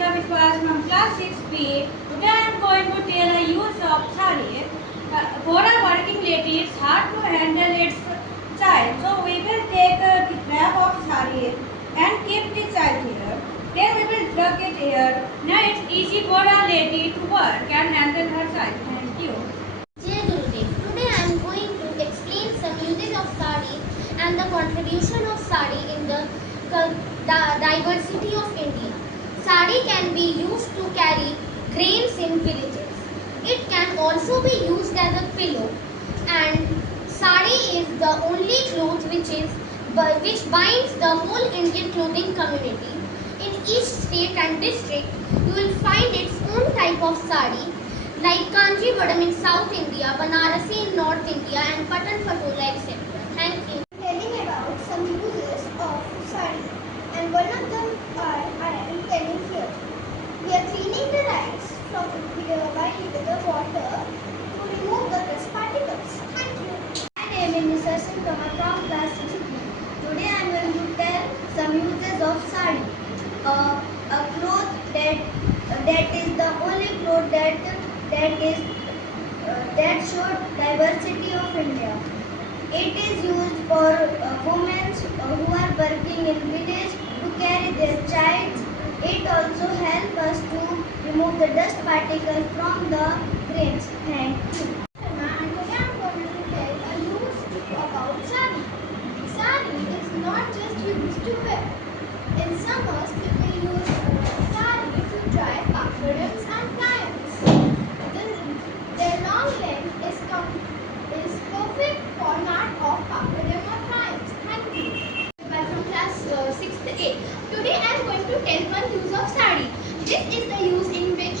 Vishwas from class 6B. Today I am going to tell a use of saree. For a working lady, it's hard to handle its child. So we will take the wrap of saree and keep the child here. Then we will drag it here. Now it's easy for a lady to work and handle her child. Thank you. Jai Gurudev. Today I am going to explain some uses of sari and the contribution of sari in the diversity of India. Sari can be used to carry grains in villages. It can also be used as a pillow, and sari is the only cloth which binds the whole Indian clothing community. In each state and district, you will find its own type of sari, like Kanjivaram in South India, Banarasi in North India, and Patan Patola, etc. Thank you. Telling about some uses of sari, and one of them I am telling here. We are cleaning the rice by with the water to remove the dust particles. Thank you. My name is Mr. Singh from class 6B. Today I am going to tell some uses of sari. A cloth that is the only cloth that shows diversity of India. It is used for women who are working in village to carry their child. It also helps us to remove the dust particles from the grains. Thank you. And today I am going to tell a use about sari. Sari is not just used to wear. In summers, people use sari to dry papadums and fryers. Their long length is perfect format of papadum or fryers. Thank you. From class 6th A. Today I am going to tell one use of sari. This is the use in which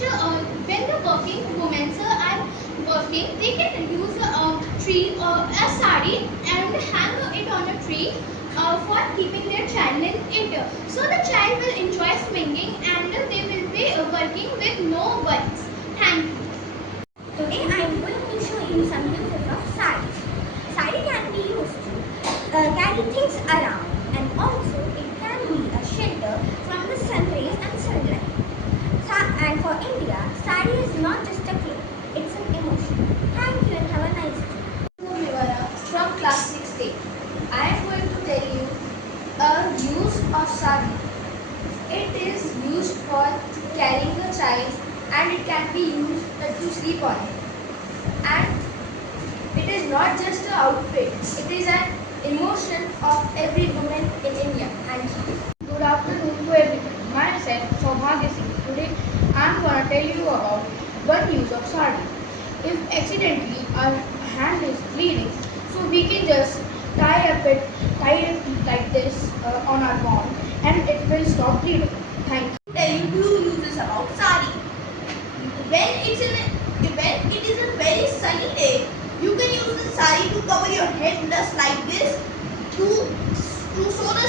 when the working women are working, they can use a tree or a sari and hang it on a tree for keeping their child in it. So the child will enjoy swinging and they will be working with no worries. Thank you. Today I am going to show you some uses of sari. Sari can be used to carry things around, and also it can be a shelter from the sun rays and sunlight. And for India, sari is not just a cloth, it's an emotion. Thank you and have a nice day. From class 6A. I am going to tell you a use of sari. It is used for carrying a child and it can be used to sleep on it. And it is not just an outfit, it is an emotion of every woman in India. Thank you. Good afternoon to everyone. Myself, Saubhagya Singh. Today I am going to tell you about one use of sari. If accidentally our hand is bleeding, so we can just tie it like this on our palm and it will stop bleeding. Thank you. Tell you two uses about sari. When it is a very sunny day, you can use the sari to cover your head just like this so the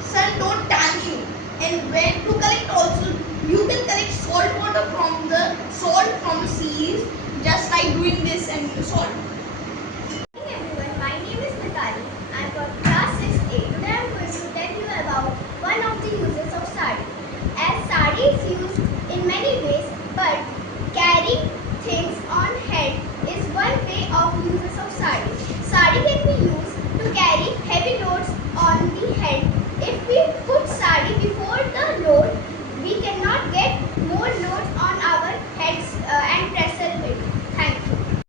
sun don't tan you. And when to collect also, you can collect salt water from the seas just like doing this and salt. Good evening everyone, my name is Mitali. I am from class 6A. Today I am going to tell you about one of the uses of sari. As sari is used in many ways, but carrying things on head is one way of uses of sari. Sari can be used to carry heavy loads on the head. If we put sari before the load, we cannot get more load